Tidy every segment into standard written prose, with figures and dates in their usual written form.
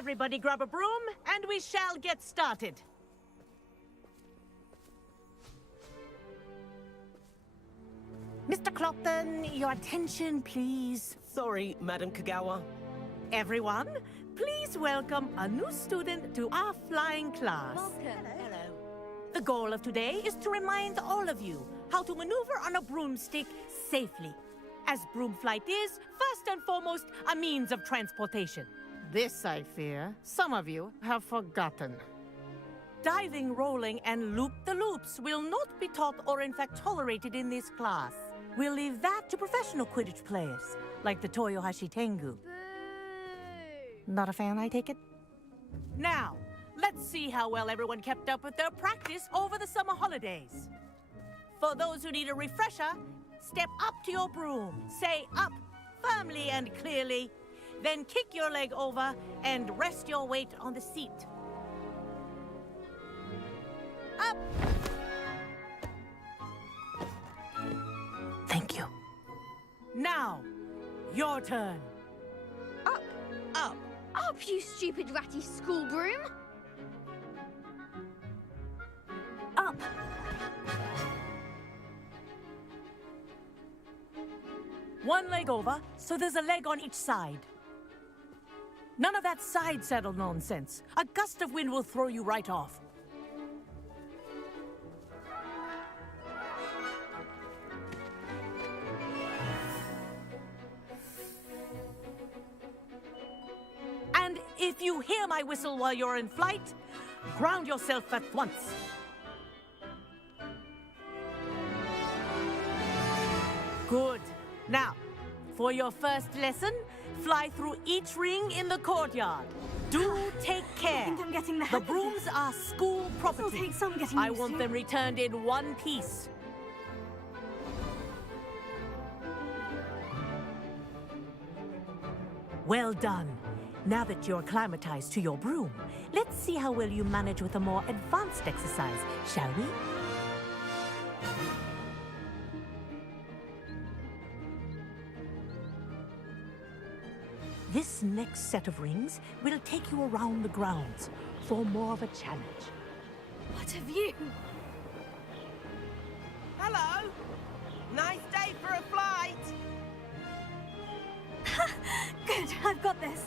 Everybody grab a broom, and we shall get started. Mr. Clopton, your attention, please. Sorry, Madam Kagawa. Everyone, please welcome a new student to our flying class. Welcome. Hello. The goal of today is to remind all of you how to maneuver on a broomstick safely, as broom flight is, first and foremost, a means of transportation. This, I fear, some of you have forgotten. Diving, rolling, and loop-the-loops will not be taught or in fact tolerated in this class. We'll leave that to professional Quidditch players, like the Toyohashi Tengu. Boo! Not a fan, I take it? Now, let's see how well everyone kept up with their practice over the summer holidays. For those who need a refresher, step up to your broom, say up firmly and clearly, then kick your leg over and rest your weight on the seat. Up! Thank you. Now, your turn. Up! Up! Up, you stupid ratty school broom! Up! One leg over, so there's a leg on each side. None of that side saddle nonsense. A gust of wind will throw you right off. And if you hear my whistle while you're in flight, ground yourself at once. Good. Now, for your first lesson, fly through each ring in the courtyard. Do take care. I think I'm getting the The hang of brooms are school property. This'll take some getting I used want to. them returned in one piece. Well done. Now that you're acclimatized to your broom, let's see how well you manage with a more advanced exercise, shall we? This next set of rings will take you around the grounds for more of a challenge. What have you? Hello! Nice day for a flight! Good, I've got this.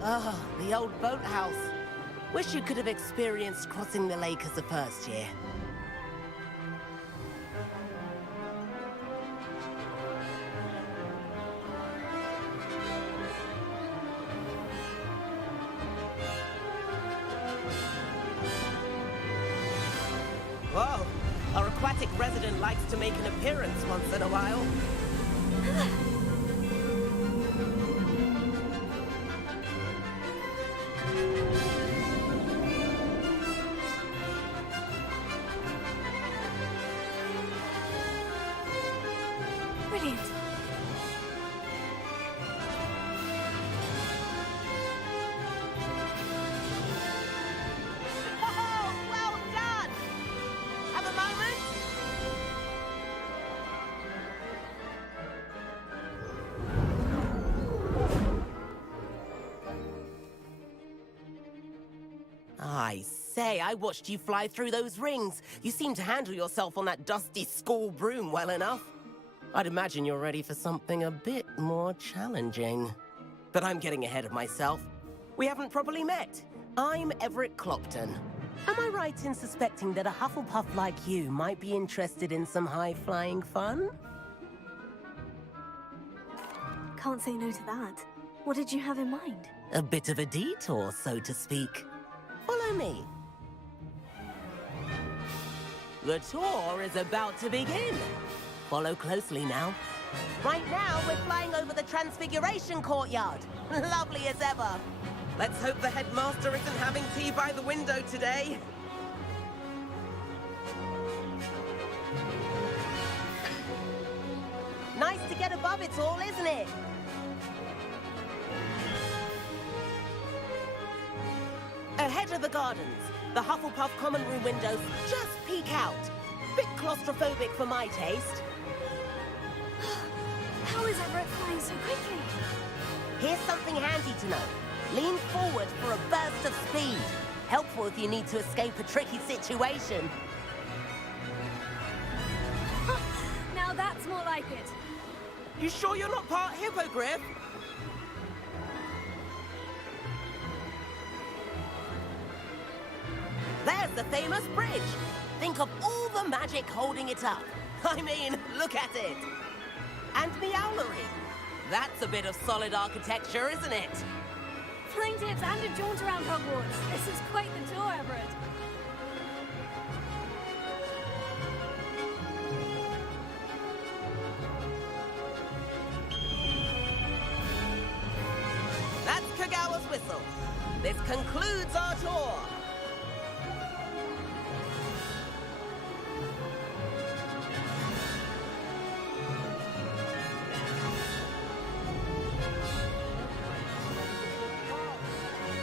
Ah, the old boathouse. Wish you could have experienced crossing the lake as a first year. Whoa! Our aquatic resident likes to make an appearance once in a while. Brilliant. Oh, well done! Have a moment? I say, I watched you fly through those rings. You seem to handle yourself on that dusty school broom well enough. I'd imagine you're ready for something a bit more challenging. But I'm getting ahead of myself. We haven't properly met. I'm Everett Clopton. Am I right in suspecting that a Hufflepuff like you might be interested in some high-flying fun? Can't say no to that. What did you have in mind? A bit of a detour, so to speak. Follow me. The tour is about to begin. Follow closely now. Right now, we're flying over the Transfiguration Courtyard. Lovely as ever. Let's hope the headmaster isn't having tea by the window today. Nice to get above it all, isn't it? Ahead of the gardens, the Hufflepuff common room windows just peek out. Bit claustrophobic for my taste. How How is Everett flying so quickly? Here's something handy to know. Lean forward for a burst of speed. Helpful if you need to escape a tricky situation. Now that's more like it. You sure you're not part hippogriff? There's the famous bridge. Think of all the magic holding it up. I mean, look at it. And Meowlery. That's a bit of solid architecture, isn't it? Flying tips and a jaunt around Hogwarts. This is quite the tour, Everett. That's Kagawa's whistle. This concludes our tour.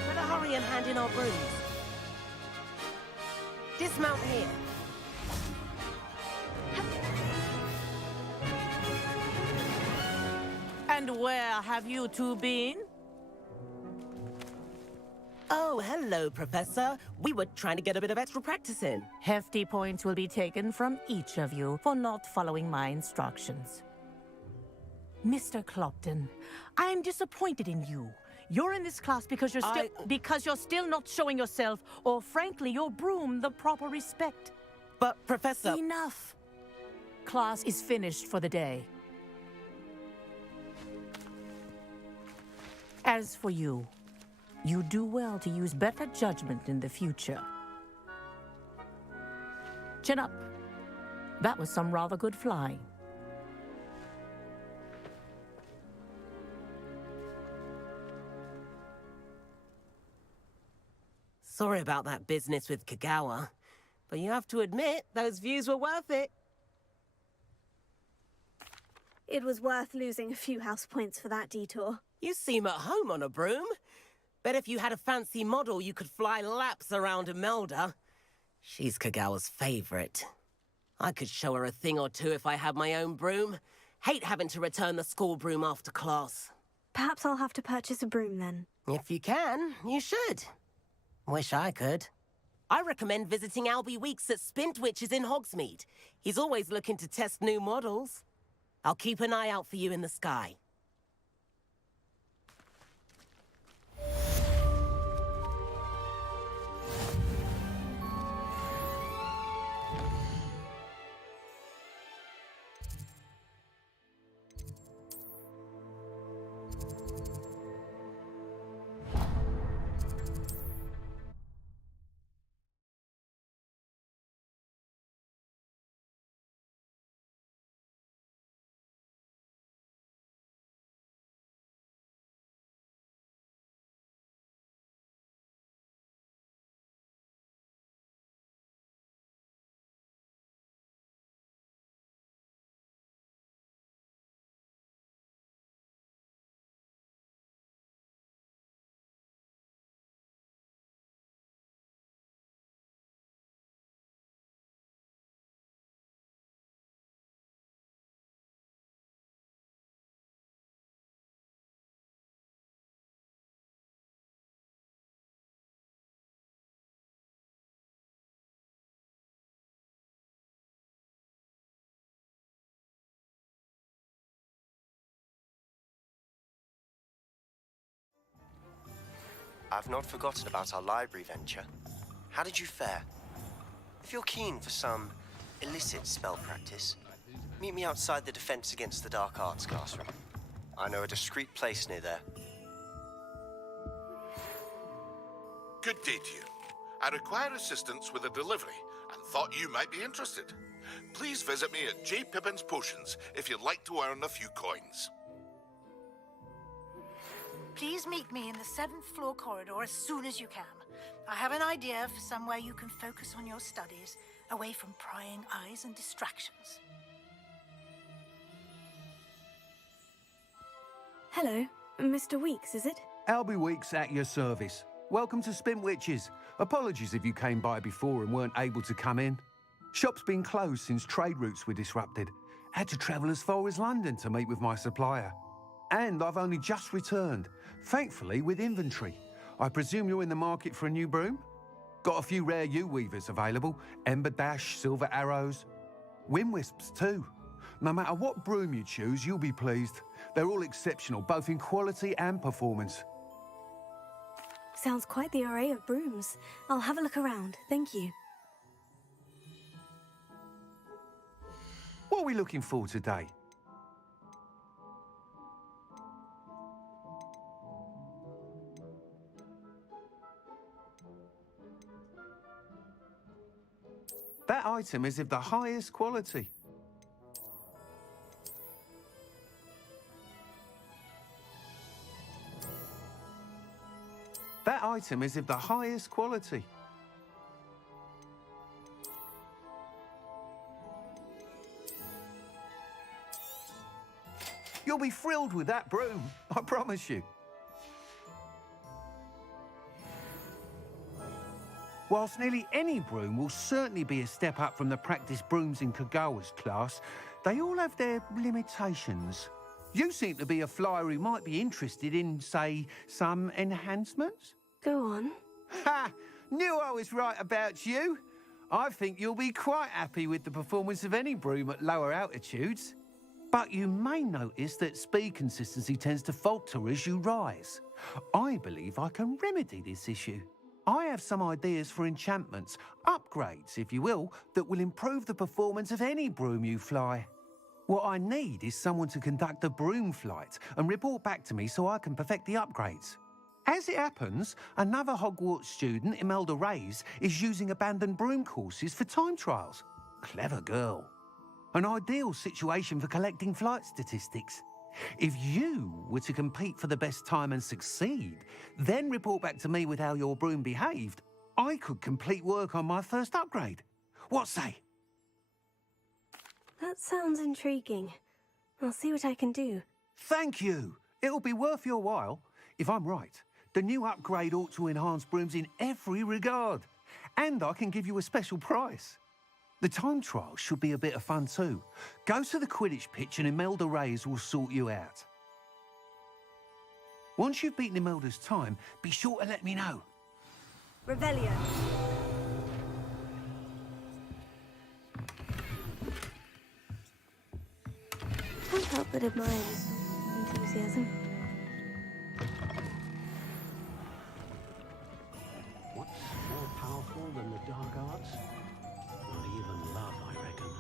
Better hurry and hand in our brooms. Dismount here. And where have you two been? Oh, hello, Professor. We were trying to get a bit of extra practice in. Hefty points will be taken from each of you for not following my instructions. Mr. Clopton, I'm disappointed in you. You're in this class because you're still not showing yourself, or frankly, your broom the proper respect. But, Professor... Enough. Class is finished for the day. As for you, you do well to use better judgment in the future. Chin up. That was some rather good flying. Sorry about that business with Kagawa, but you have to admit, those views were worth it. It was worth losing a few house points for that detour. You seem at home on a broom. Bet if you had a fancy model, you could fly laps around Imelda. She's Kagawa's favorite. I could show her a thing or two if I had my own broom. Hate having to return the school broom after class. Perhaps I'll have to purchase a broom then. If you can, you should. Wish I could. I recommend visiting Albie Weeks at Spintwitches in Hogsmeade. He's always looking to test new models. I'll keep an eye out for you in the sky. I've not forgotten about our library venture. How did you fare? If you're keen for some illicit spell practice, meet me outside the Defense Against the Dark Arts classroom. I know a discreet place near there. Good day to you. I require assistance with a delivery and thought you might be interested. Please visit me at J. Pippin's Potions if you'd like to earn a few coins. Please meet me in the 7th floor corridor as soon as you can. I have an idea for somewhere you can focus on your studies, away from prying eyes and distractions. Hello, Mr. Weeks, is it? Albie Weeks at your service. Welcome to Spintwitches. Apologies if you came by before and weren't able to come in. Shop's been closed since trade routes were disrupted. Had to travel as far as London to meet with my supplier. And I've only just returned, thankfully with inventory. I presume you're in the market for a new broom? Got a few rare U-weavers available, Ember Dash, Silver Arrows, Wind Wisps too. No matter what broom you choose, you'll be pleased. They're all exceptional, both in quality and performance. Sounds quite the array of brooms. I'll have a look around, thank you. What are we looking for today? That item is of the highest quality. That item is of the highest quality. You'll be thrilled with that broom, I promise you. Whilst nearly any broom will certainly be a step up from the practice brooms in Kagawa's class, they all have their limitations. You seem to be a flyer who might be interested in, say, some enhancements? Go on. Ha! Knew I was right about you. I think you'll be quite happy with the performance of any broom at lower altitudes. But you may notice that speed consistency tends to falter as you rise. I believe I can remedy this issue. I have some ideas for enchantments, upgrades, if you will, that will improve the performance of any broom you fly. What I need is someone to conduct a broom flight and report back to me so I can perfect the upgrades. As it happens, another Hogwarts student, Imelda Reyes, is using abandoned broom courses for time trials. Clever girl. An ideal situation for collecting flight statistics. If you were to compete for the best time and succeed, then report back to me with how your broom behaved, I could complete work on my first upgrade. What say? That sounds intriguing. I'll see what I can do. Thank you. It'll be worth your while. If I'm right, the new upgrade ought to enhance brooms in every regard. And I can give you a special price. The time trial should be a bit of fun too. Go to the Quidditch pitch and Imelda Reyes will sort you out. Once you've beaten Imelda's time, be sure to let me know. Revelio. Can't help but admire his enthusiasm. What's more powerful than the dark arts? Not even love, I reckon.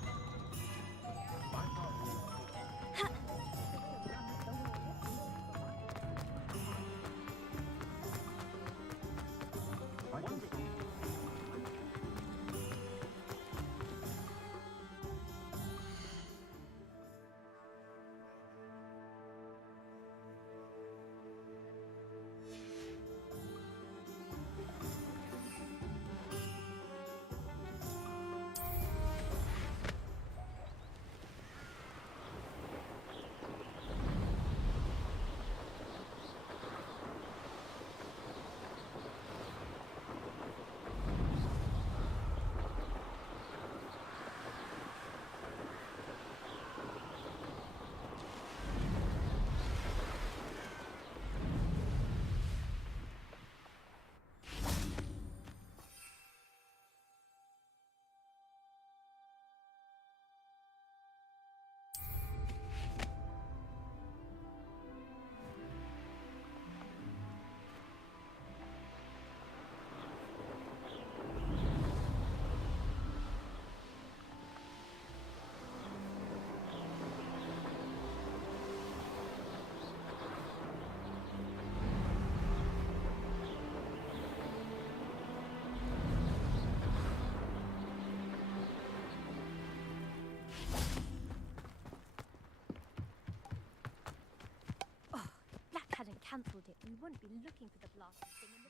Hadn't cancelled it, we wouldn't be looking for the blasted thing in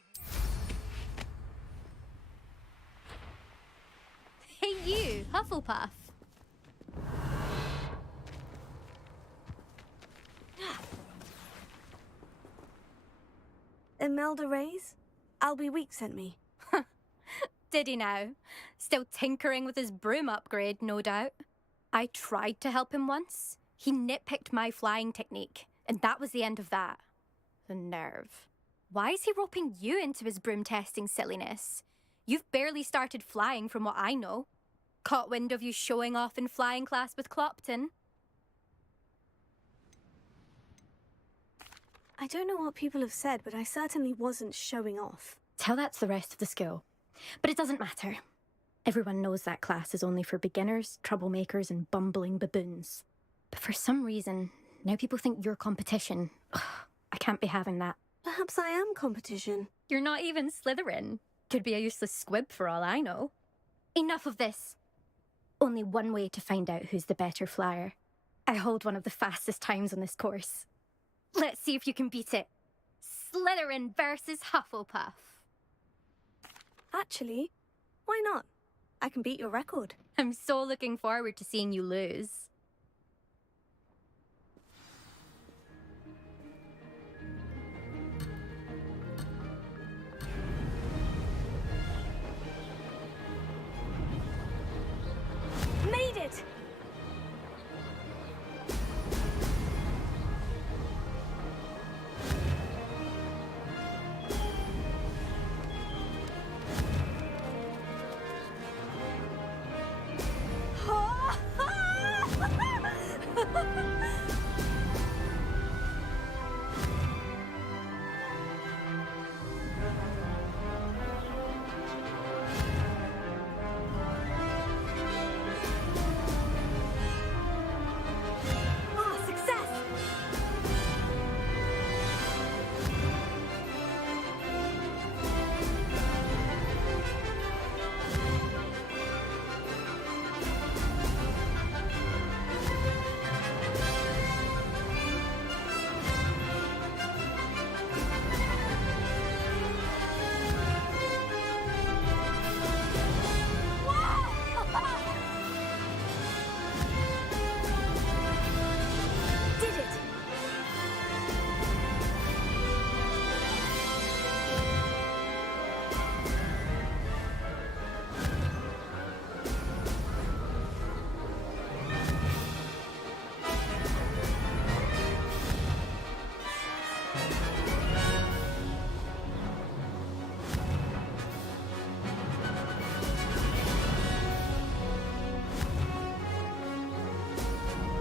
the... Hey you, Hufflepuff. Imelda Reyes? Albie Week sent me. Did he now? Still tinkering with his broom upgrade, no doubt. I tried to help him once. He nitpicked my flying technique, and that was the end of that. The nerve. Why is he roping you into his broom testing silliness? You've barely started flying from what I know. Caught wind of you showing off in flying class with Clopton. I don't know what people have said, but I certainly wasn't showing off. Tell that to the rest of the school. But it doesn't matter. Everyone knows that class is only for beginners, troublemakers, and bumbling baboons. But for some reason, now people think you're competition. Ugh, I can't be having that. Perhaps I am competition. You're not even Slytherin. Could be a useless squib for all I know. Enough of this. Only one way to find out who's the better flyer. I hold one of the fastest times on this course. Let's see if you can beat it. Slytherin versus Hufflepuff. Actually, why not? I can beat your record. I'm so looking forward to seeing you lose. Made it!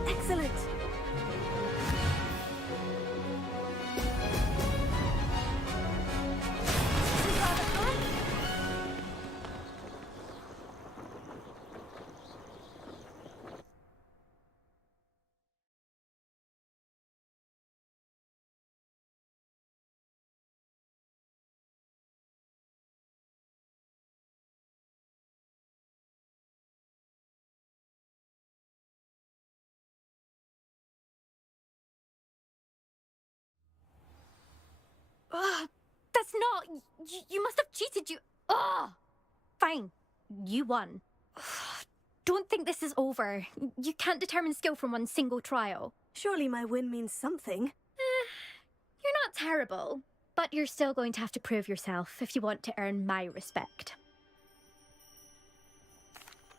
Excellent! This is rather fun! Ugh, that's not... You must have cheated, you... Ugh! Fine. You won. Ugh, don't think this is over. You can't determine skill from one single trial. Surely my win means something. You're not terrible, but you're still going to have to prove yourself if you want to earn my respect.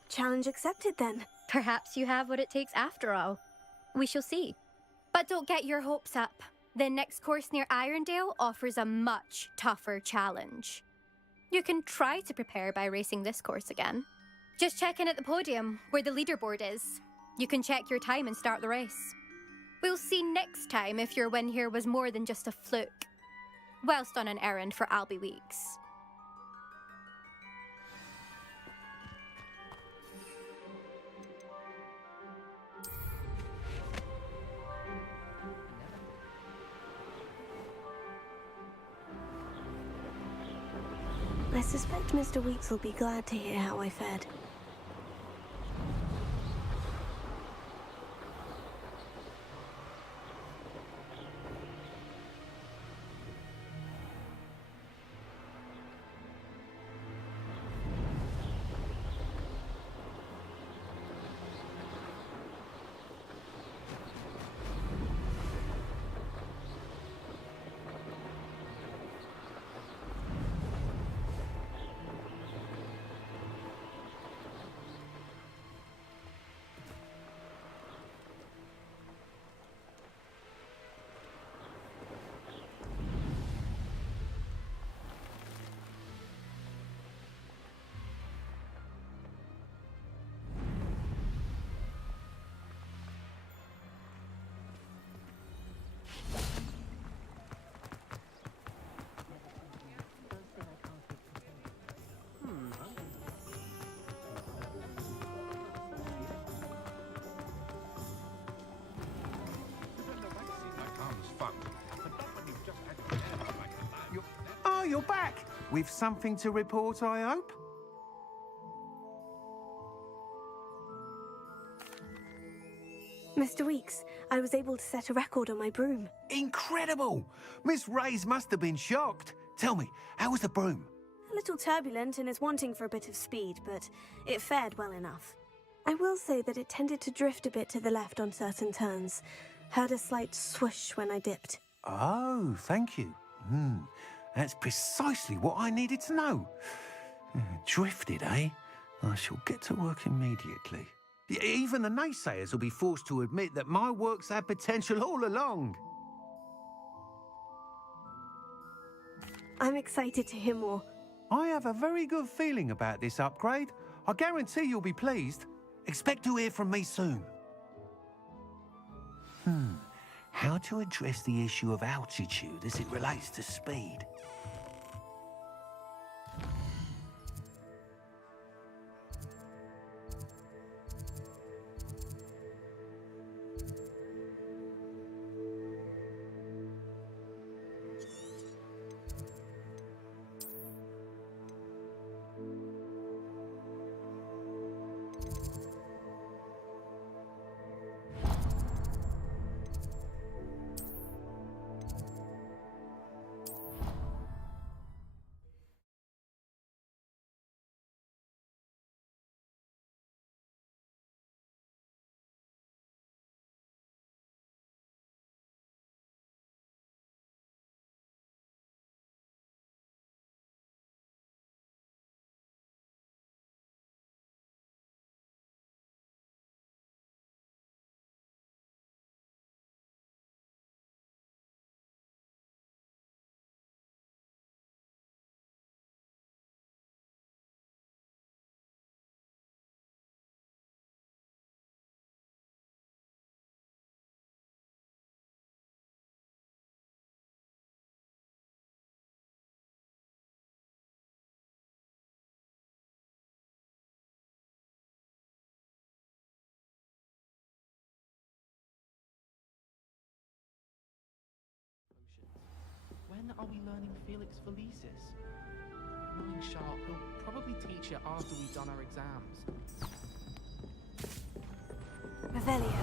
Challenge accepted, then. Perhaps you have what it takes after all. We shall see. But don't get your hopes up. The next course near Irondale offers a much tougher challenge. You can try to prepare by racing this course again. Just check in at the podium, where the leaderboard is. You can check your time and start the race. We'll see next time if your win here was more than just a fluke. Whilst on an errand for Albie Weeks. I suspect Mr. Weeks will be glad to hear how I fared. you're back. With something to report, I hope? Mr. Weeks, I was able to set a record on my broom. Incredible! Miss Reyes must have been shocked. Tell me, how was the broom? A little turbulent and is wanting for a bit of speed, but it fared well enough. I will say that it tended to drift a bit to the left on certain turns. Heard a slight swoosh when I dipped. Oh, thank you. That's precisely what I needed to know. Drifted, eh? I shall get to work immediately. Even the naysayers will be forced to admit that my work's had potential all along. I'm excited to hear more. I have a very good feeling about this upgrade. I guarantee you'll be pleased. Expect to hear from me soon. How to address the issue of altitude as it relates to speed? When are we learning Felix Felicis? 9 sharp. He'll probably teach it after we've done our exams. Revelio.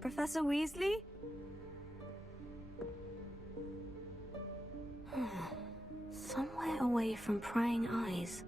Professor Weasley? Somewhere away from prying eyes.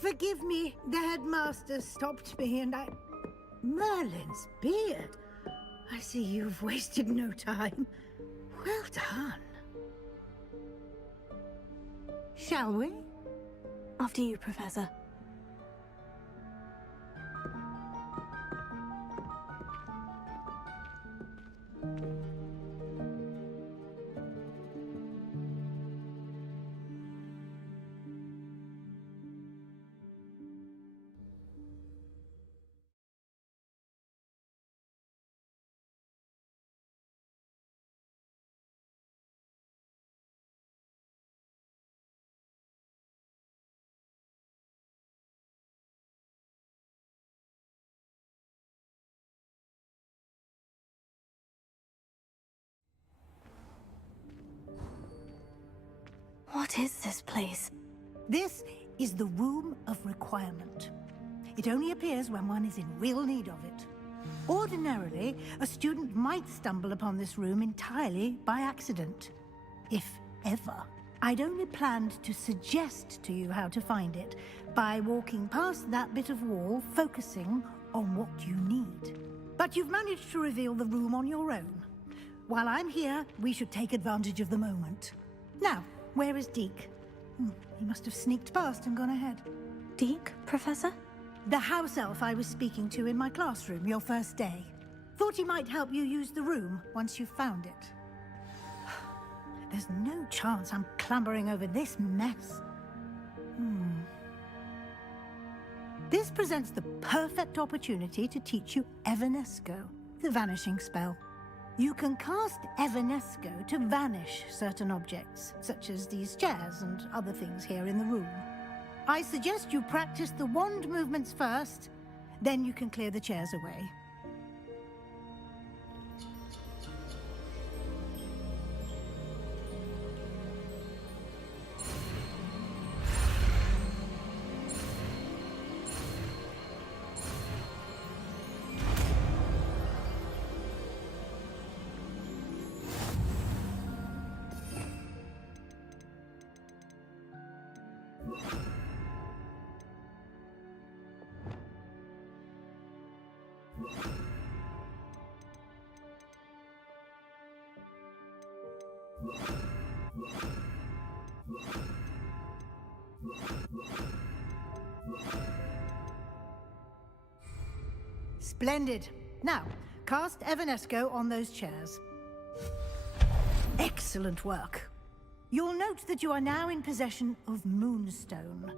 Forgive me, the headmaster stopped me and Merlin's beard. I see you've wasted no time. Well done. Shall we? After you, Professor. What is this place? This is the Room of Requirement. It only appears when one is in real need of it. Ordinarily, a student might stumble upon this room entirely by accident. If ever. I'd only planned to suggest to you how to find it by walking past that bit of wall, focusing on what you need. But you've managed to reveal the room on your own. While I'm here, we should take advantage of the moment. Now, where is Deke? He must have sneaked past and gone ahead. Deke, Professor? The house elf I was speaking to in my classroom your first day. Thought he might help you use the room once you've found it. There's no chance I'm clambering over this mess. This presents the perfect opportunity to teach you Evanesco, the vanishing spell. You can cast Evanesco to vanish certain objects, such as these chairs and other things here in the room. I suggest you practice the wand movements first, then you can clear the chairs away. Splendid. Now, cast Evanesco on those chairs. Excellent work. You'll note that you are now in possession of Moonstone.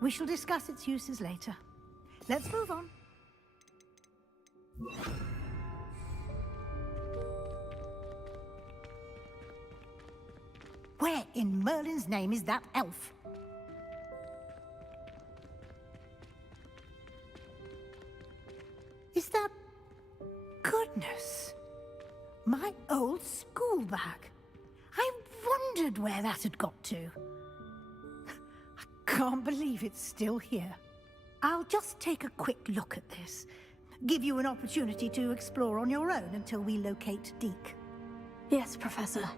We shall discuss its uses later. Let's move on. Where in Merlin's name is that elf? Is that... Goodness! My old school bag. I wondered where that had got to. I can't believe it's still here. I'll just take a quick look at this. Give you an opportunity to explore on your own until we locate Deke. Yes, Professor.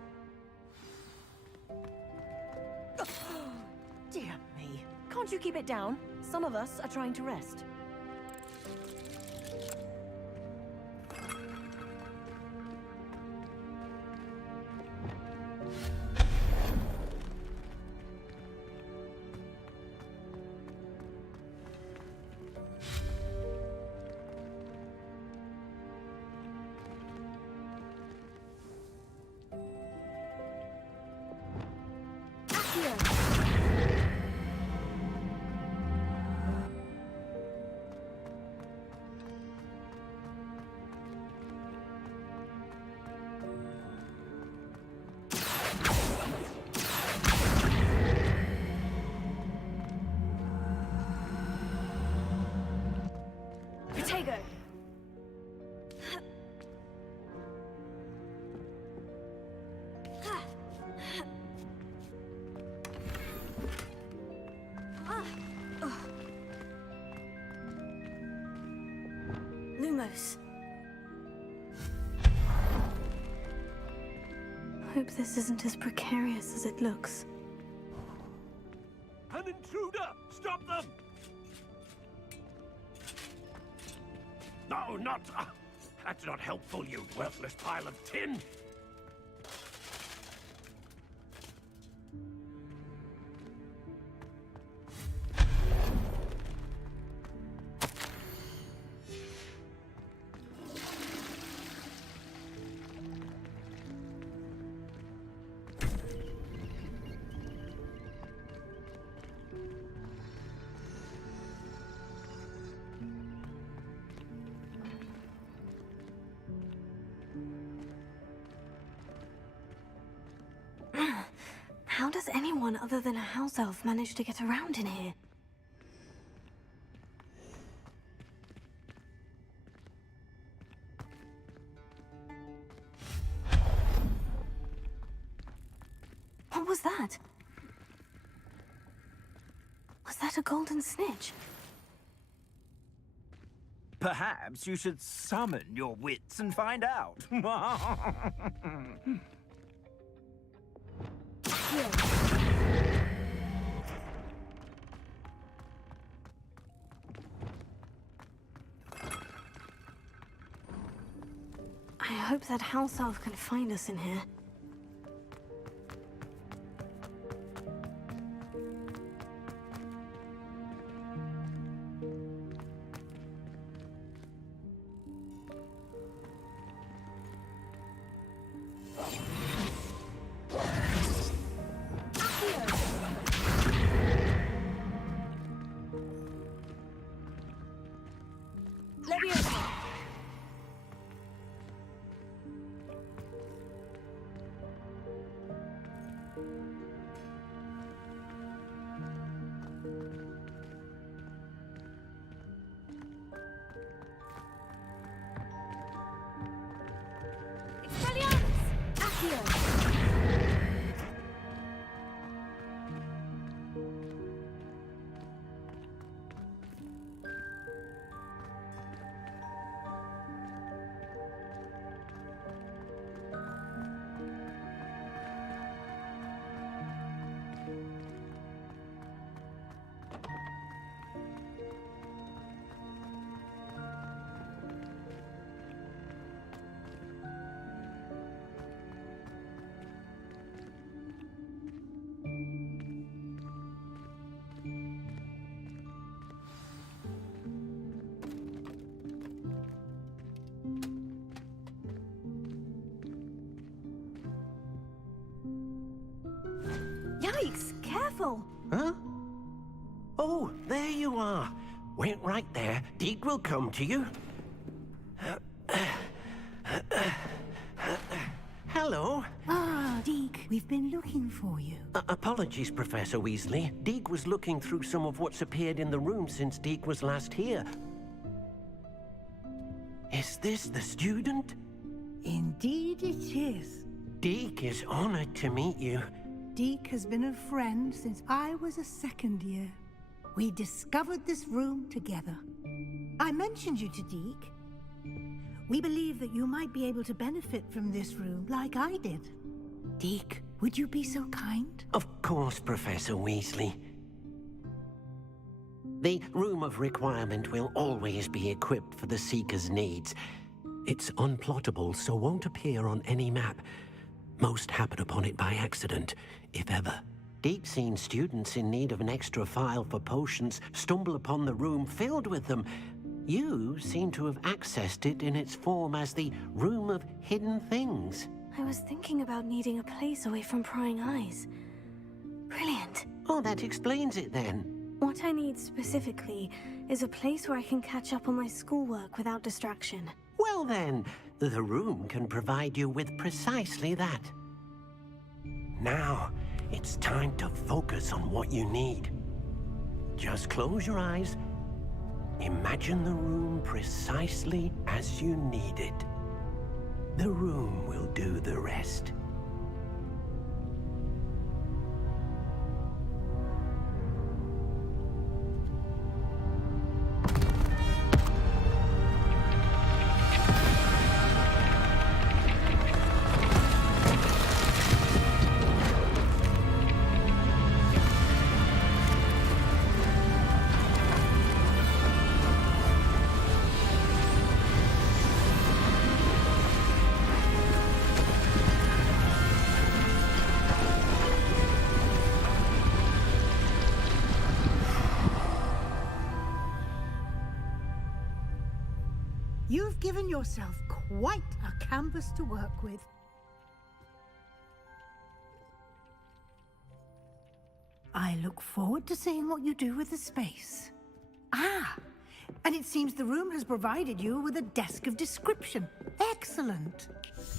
Dear me. Can't you keep it down? Some of us are trying to rest. Potato! Lumos. Hope this isn't as precarious as it looks. An intruder! Stop them! No, not... that's not helpful, you worthless pile of tin! How does anyone other than a house elf manage to get around in here? What was that? Was that a golden snitch? Perhaps you should summon your wits and find out. hope that house elf can find us in here. Yikes! Careful! Huh? Oh, there you are. Wait right there. Deke will come to you. Hello. Ah, Deke, we've been looking for you. Apologies, Professor Weasley. Deke was looking through some of what's appeared in the room since Deke was last here. Is this the student? Indeed it is. Deke is honored to meet you. Deke has been a friend since I was a second year. We discovered this room together. I mentioned you to Deke. We believe that you might be able to benefit from this room like I did. Deke, would you be so kind? Of course, Professor Weasley. The Room of Requirement will always be equipped for the Seeker's needs. It's unplottable, so won't appear on any map. Most happen upon it by accident, if ever. Deke's seen students in need of an extra file for potions stumble upon the room filled with them. You seem to have accessed it in its form as the Room of Hidden Things. I was thinking about needing a place away from prying eyes. Brilliant. Oh, that explains it then. What I need specifically is a place where I can catch up on my schoolwork without distraction. Well then, the room can provide you with precisely that. Now, it's time to focus on what you need. Just close your eyes. Imagine the room precisely as you need it. The room will do the rest. You've given yourself quite a canvas to work with. I look forward to seeing what you do with the space. Ah, and it seems the room has provided you with a desk of description. Excellent.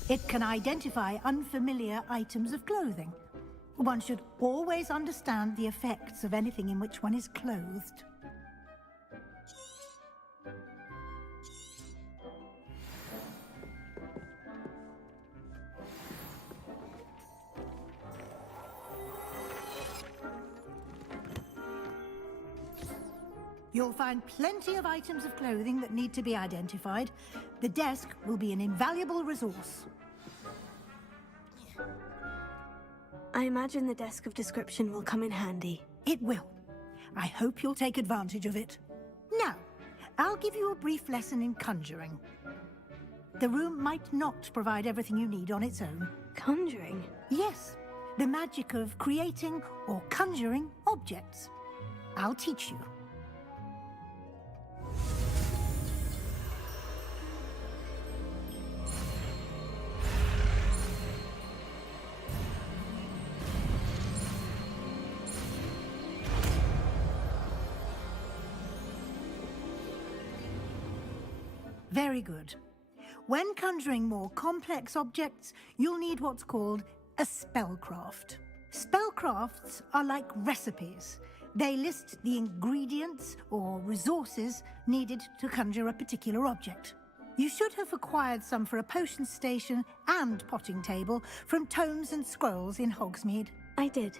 It can identify unfamiliar items of clothing. One should always understand the effects of anything in which one is clothed. You'll find plenty of items of clothing that need to be identified. The desk will be an invaluable resource. I imagine the desk of description will come in handy. It will. I hope you'll take advantage of it. Now, I'll give you a brief lesson in conjuring. The room might not provide everything you need on its own. Conjuring? Yes, the magic of creating or conjuring objects. I'll teach you. Very good. When conjuring more complex objects, you'll need what's called a spellcraft. Spellcrafts are like recipes. They list the ingredients or resources needed to conjure a particular object. You should have acquired some for a potion station and potting table from tomes and scrolls in Hogsmeade. I did.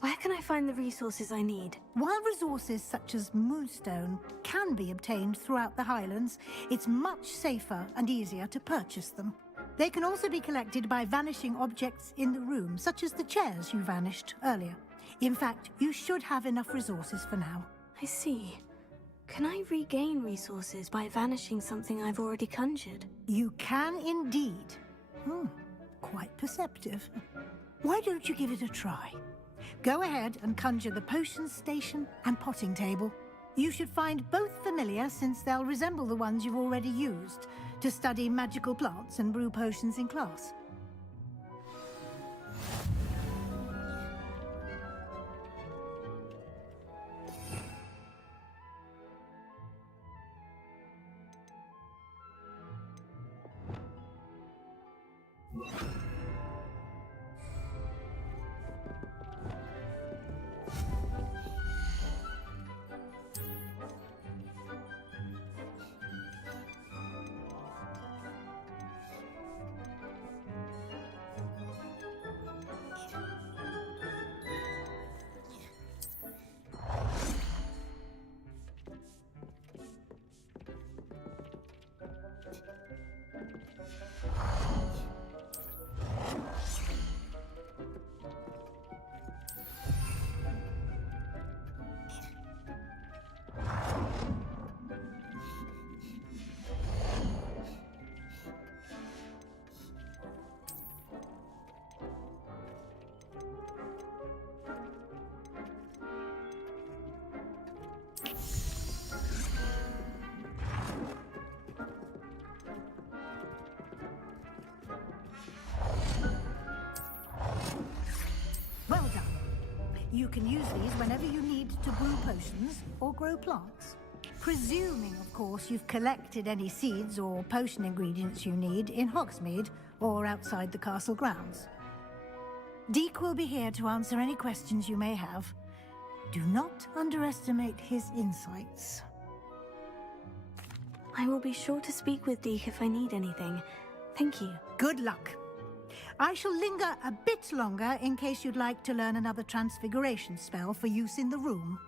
Where can I find the resources I need? While resources such as moonstone can be obtained throughout the Highlands, it's much safer and easier to purchase them. They can also be collected by vanishing objects in the room, such as the chairs you vanished earlier. In fact, you should have enough resources for now. I see. Can I regain resources by vanishing something I've already conjured? You can indeed. Quite perceptive. Why don't you give it a try? Go ahead and conjure the potion station and potting table. You should find both familiar, since they'll resemble the ones you've already used to study magical plants and brew potions in class. Well done. You can use these whenever you need to brew potions or grow plants. Presuming, of course, you've collected any seeds or potion ingredients you need in Hogsmeade or outside the castle grounds. Deek will be here to answer any questions you may have. Do not underestimate his insights. I will be sure to speak with Deek if I need anything. Thank you. Good luck. I shall linger a bit longer in case you'd like to learn another transfiguration spell for use in the room.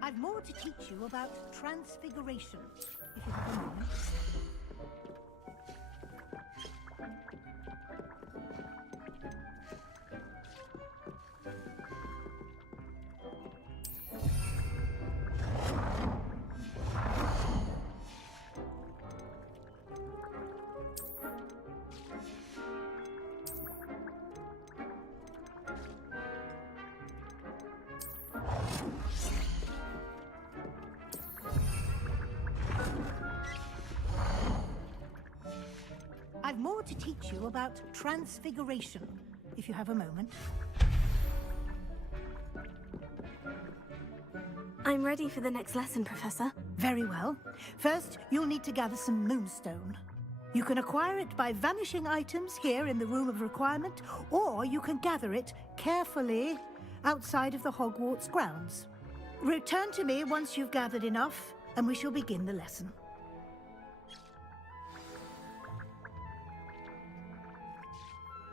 I've more to teach you about transfiguration, if you have a moment. I've more to teach you about transfiguration, if you have a moment. I'm ready for the next lesson, Professor. Very well. First, you'll need to gather some moonstone. You can acquire it by vanishing items here in the Room of Requirement, or you can gather it carefully outside of the Hogwarts grounds. Return to me once you've gathered enough, and we shall begin the lesson.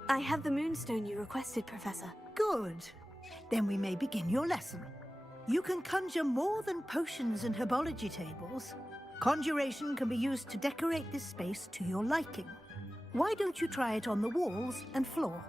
I have the moonstone you requested, Professor. Good. Then we may begin your lesson. You can conjure more than potions and herbology tables. Conjuration can be used to decorate this space to your liking. Why don't you try it on the walls and floor?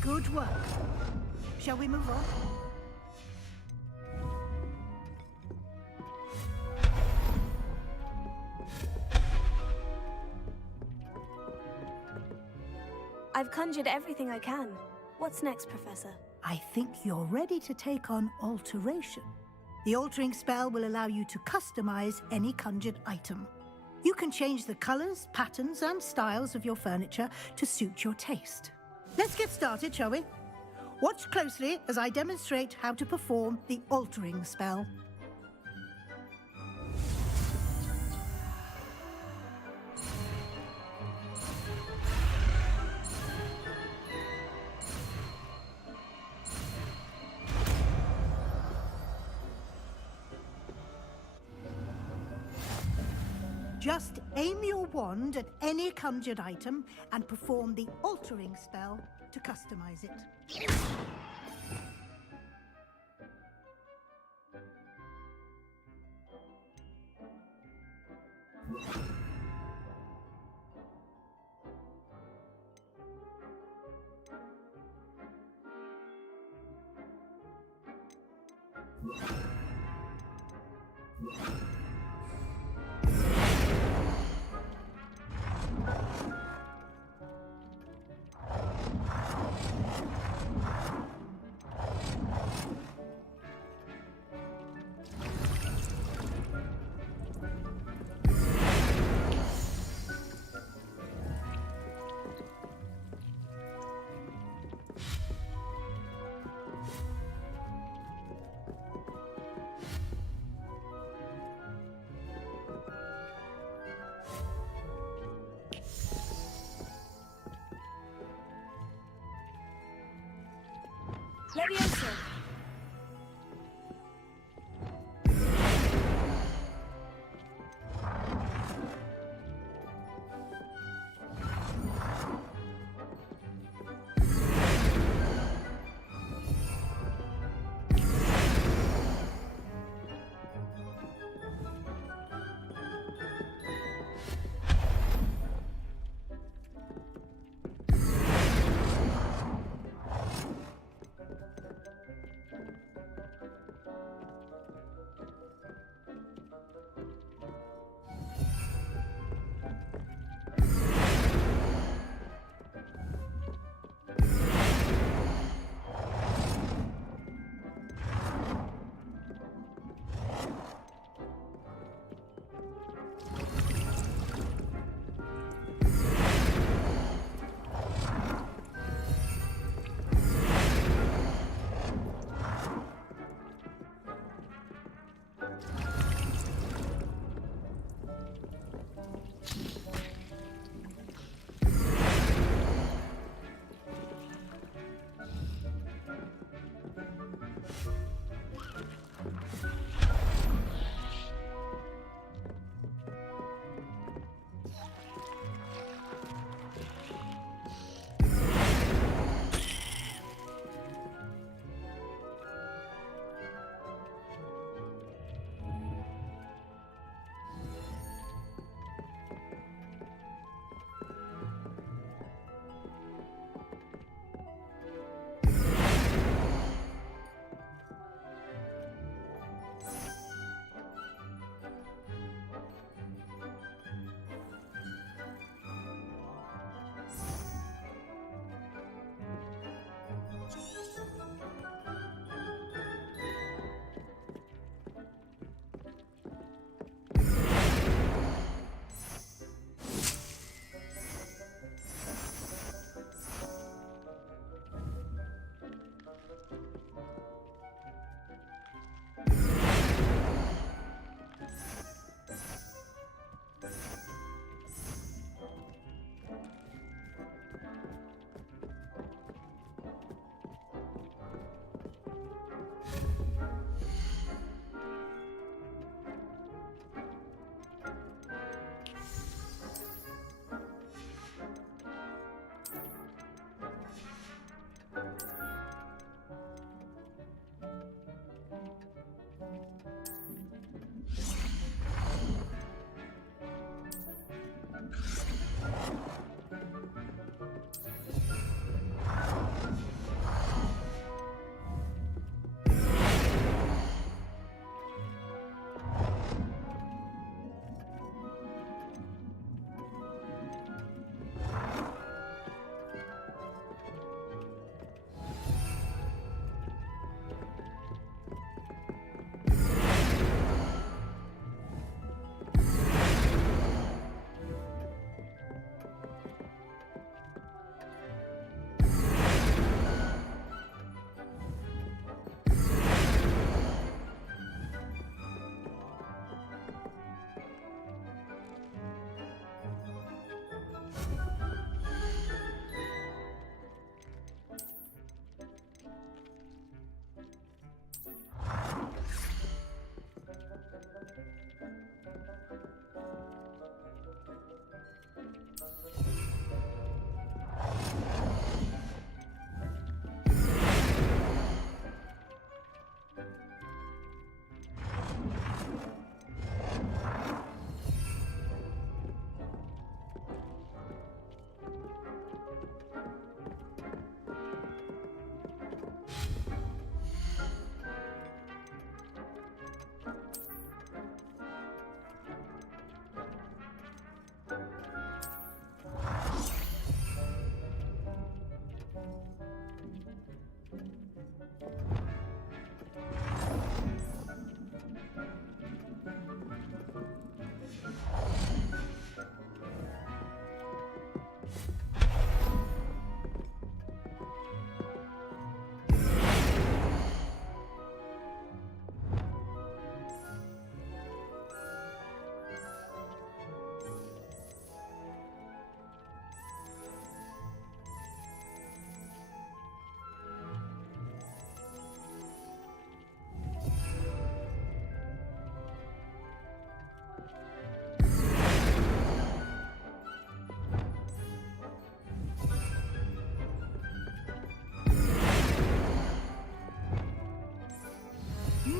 Good work. Shall we move on? conjured everything I can. What's next, Professor? I think you're ready to take on alteration. The altering spell will allow you to customize any conjured item. You can change the colors, patterns, and styles of your furniture to suit your taste. Let's get started, shall we? Watch closely as I demonstrate how to perform the altering spell. Just aim your wand at any conjured item and perform the altering spell to customize it. Leviosa!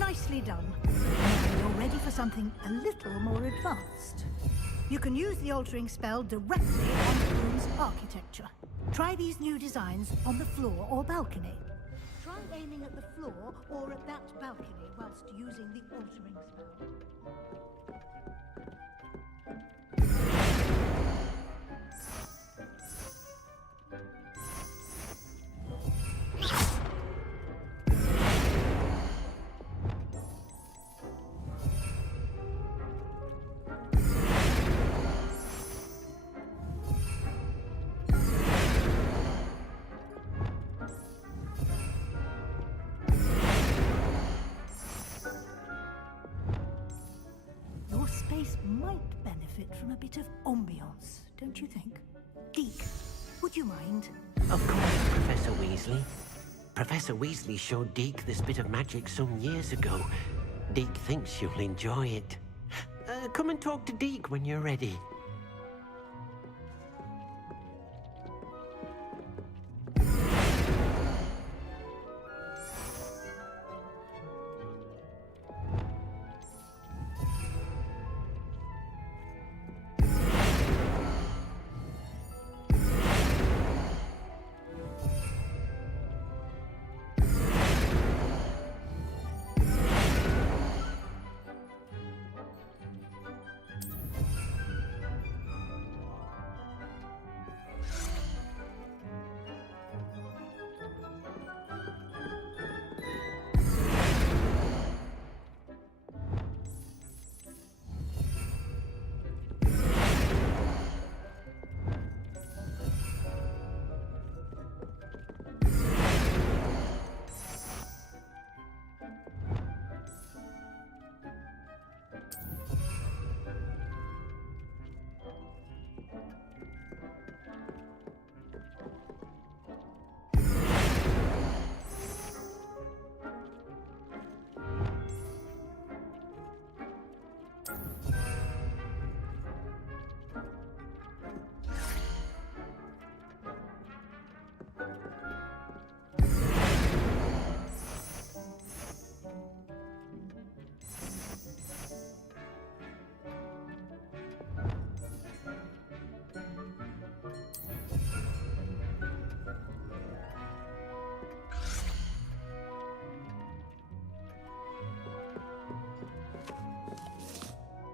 Nicely done. Now you're ready for something a little more advanced. You can use the altering spell directly on the room's architecture. Try these new designs on the floor or balcony. Try aiming at the floor or at that balcony whilst using the altering spell. Space might benefit from a bit of ambiance, don't you think? Deke, would you mind? Of course, Professor Weasley. Professor Weasley showed Deke this bit of magic some years ago. Deke thinks you'll enjoy it. Come and talk to Deke when you're ready.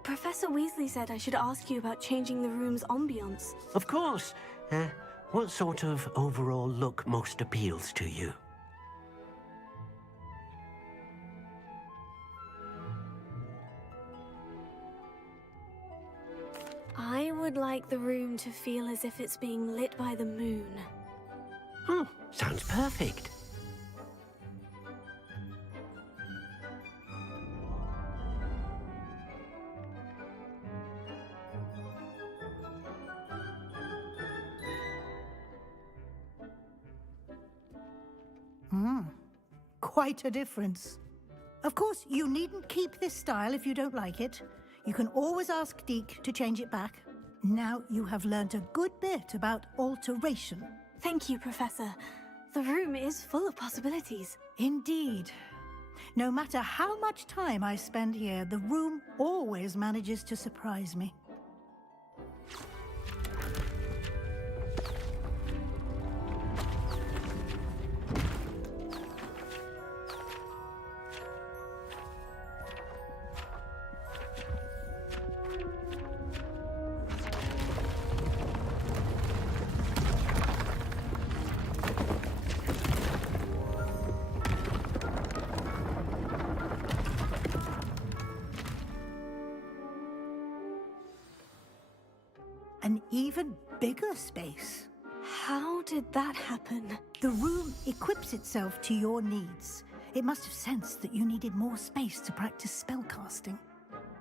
Professor Weasley said I should ask you about changing the room's ambiance. Of course. What sort of overall look most appeals to you? I would like the room to feel as if it's being lit by the moon. Sounds perfect. Quite a difference. Of course, you needn't keep this style if you don't like it. You can always ask Deke to change it back. Now you have learnt a good bit about alteration. Thank you, Professor. The room is full of possibilities. Indeed. No matter how much time I spend here, the room always manages to surprise me. An even bigger space. How did that happen? The room equips itself to your needs. It must have sensed that you needed more space to practice spellcasting.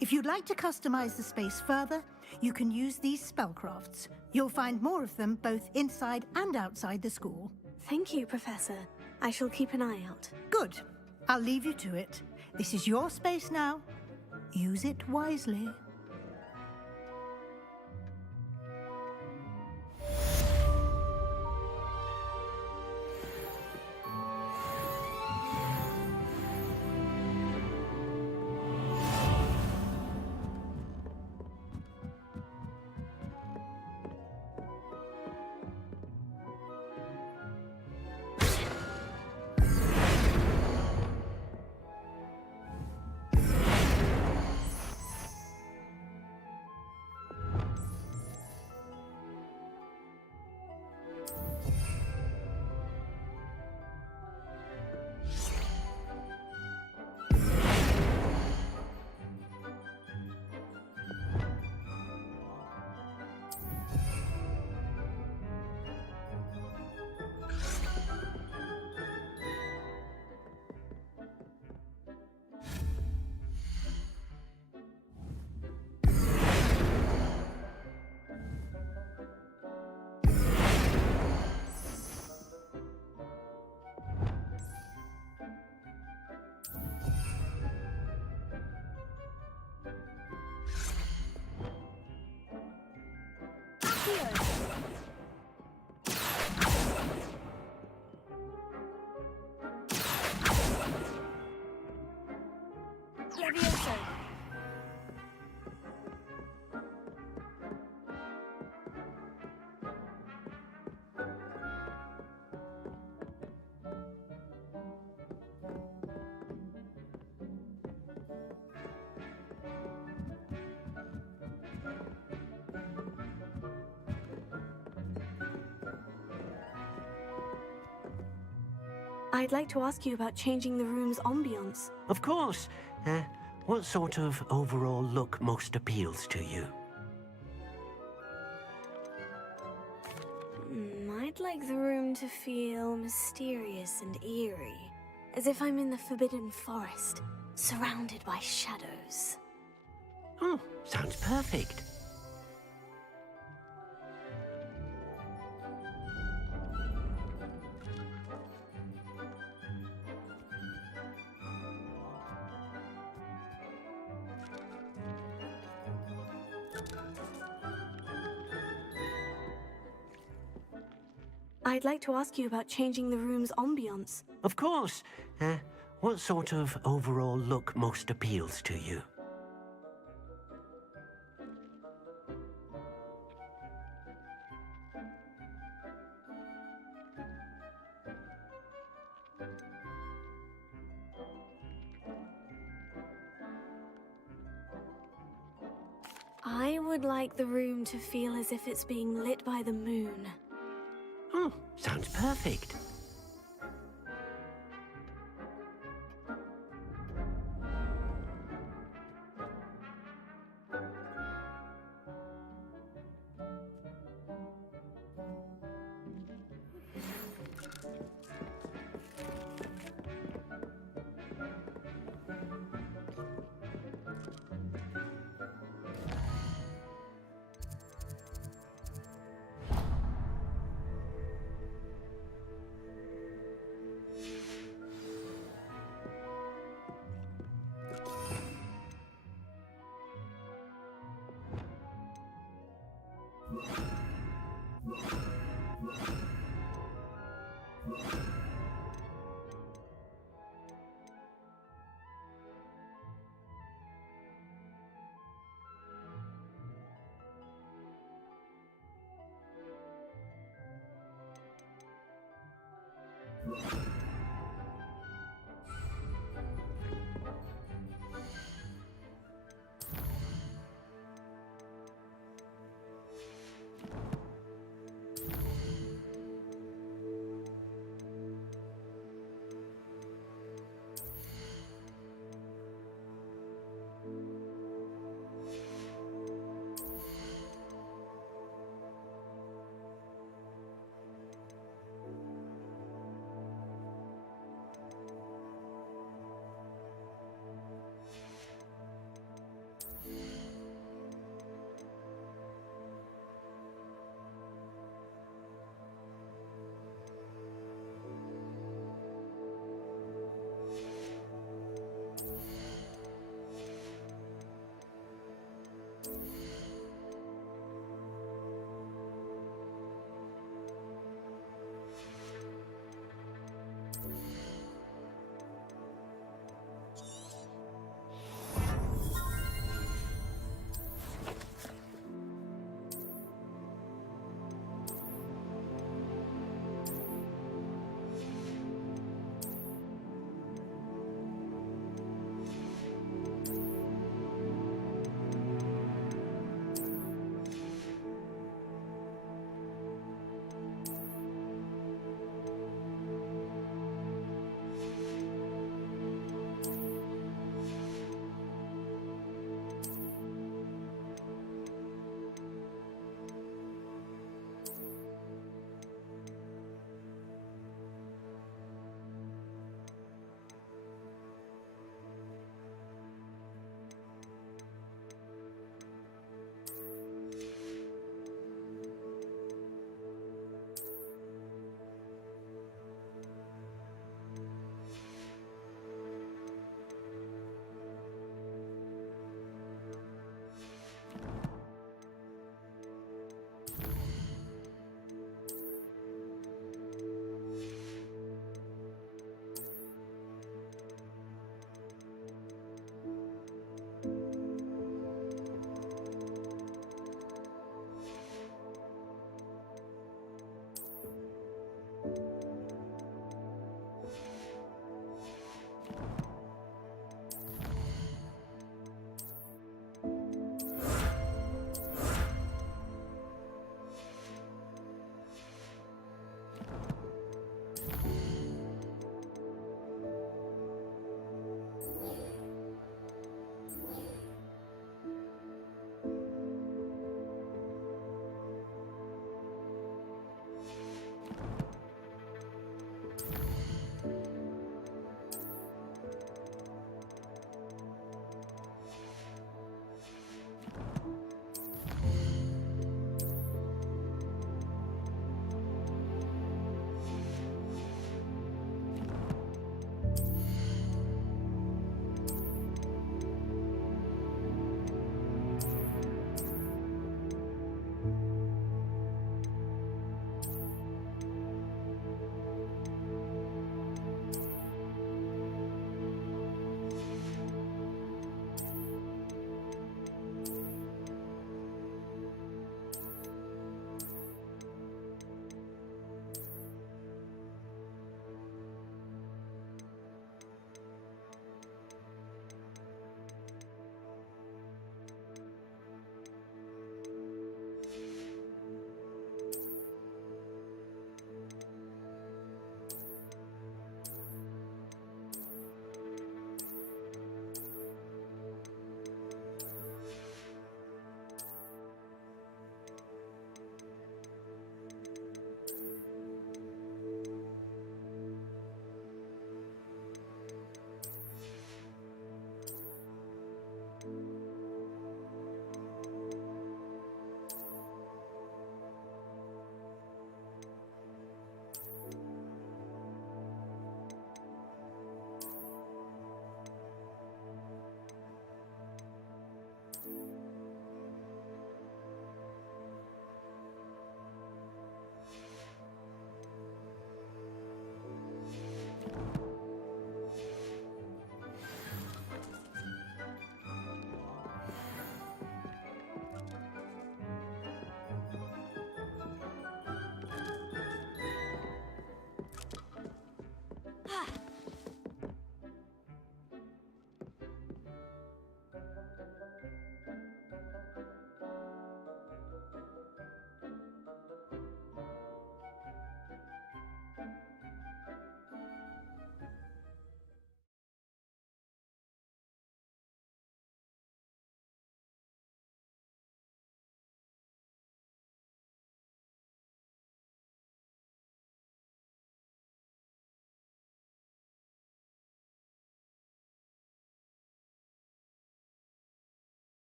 If you'd like to customize the space further, you can use these spellcrafts. You'll find more of them both inside and outside the school. Thank you, Professor. I shall keep an eye out. Good. I'll leave you to it. This is your space now. Use it wisely. Levioso. I'd like to ask you about changing the room's ambiance. Of course. What sort of overall look most appeals to you? I'd like the room to feel mysterious and eerie, as if I'm in the Forbidden Forest, surrounded by shadows. Oh, sounds perfect. I'd like to ask you about changing the room's ambiance. Of course. What sort of overall look most appeals to you? I would like the room to feel as if it's being lit by the moon. Oh, sounds perfect.